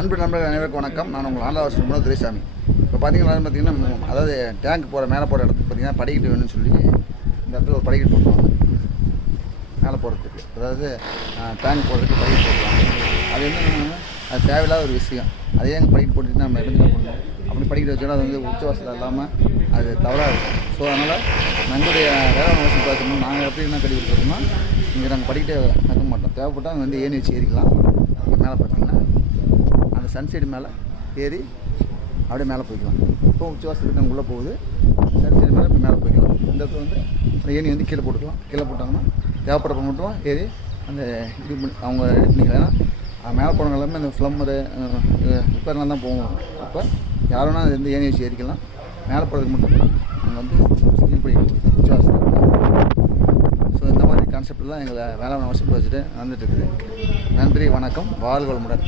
அன்பு நண்பர்கள் அனைவருக்கும் வணக்கம். நான் உங்கள் ஆண்டாவது சுமண துரைசாமி. இப்போ பார்த்தீங்கன்னா பார்த்தீங்கன்னா அதாவது டேங்க் போகிற மேலே போகிற இடத்துக்கு பார்த்தீங்கன்னா படிக்கட்டு வேணும்னு சொல்லி இந்த இடத்துல ஒரு படிக்கட்டு போட்டுருவாங்க மேலே போகிறதுக்கு அதாவது டேங்க் போகிறதுக்கு படிக்கட்டு போட்டுருவாங்க அது என்ன அது தேவையில்லாத ஒரு விஷயம். அதே எங்கள் படிக்கட்டு போட்டுட்டு நம்ம இடத்துல போடணும் அப்படி படிக்கட்டு வச்சோன்னா அது வந்து உச்சவாசல் இல்லாமல் அது தவறாக இருக்கும் ஸோ அதனால் நம்மளுடைய வேலை வசதி பார்த்தோம்னா நாங்கள் எப்படி என்ன கழிவு கொடுத்துருக்கோம்னா இங்கே நாங்கள் படிக்கிட்டே வைக்க மாட்டோம். தேவைப்பட்டால் அங்கே வந்து ஏணி வச்சு ஏறிக்கலாம். மேலே பார்த்தீங்கன்னா சன்சைடு மேலே ஏறி அப்படியே மேலே போய்க்கலாம். இப்போ உச்சவாசத்துக்கு உள்ளே போகுது. சன்சைடு மேலே இப்போ மேலே போய்க்கலாம். இந்த இடத்துல வந்து அந்த ஏணி வந்து கீழே போட்டுக்கலாம். கீழே போட்டாங்கன்னா தேவைப்படுறப்ப மட்டும் ஏறி அந்த இது பண்ணி அவங்க ரெடி பண்ணிக்கலாம். ஏன்னா மேலே போனவங்க எல்லாமே அந்த ஃப்ளம்மரு ரிப்பேர்லாம் தான் போவோம் அப்போ யாருன்னா அது வந்து ஏணி வச்சு ஏறிக்கலாம். மேலே போகிறதுக்கு மட்டும் நாங்கள் வந்து ஸ்டீல் பண்ணி உச்சவாசம் ஸோ இந்த மாதிரி கான்செப்ட்லாம் எங்களை வேளாண் வசதி வச்சுட்டு நடந்துட்டு இருக்குது. நன்றி வணக்கம். வாழ்வளமுடன்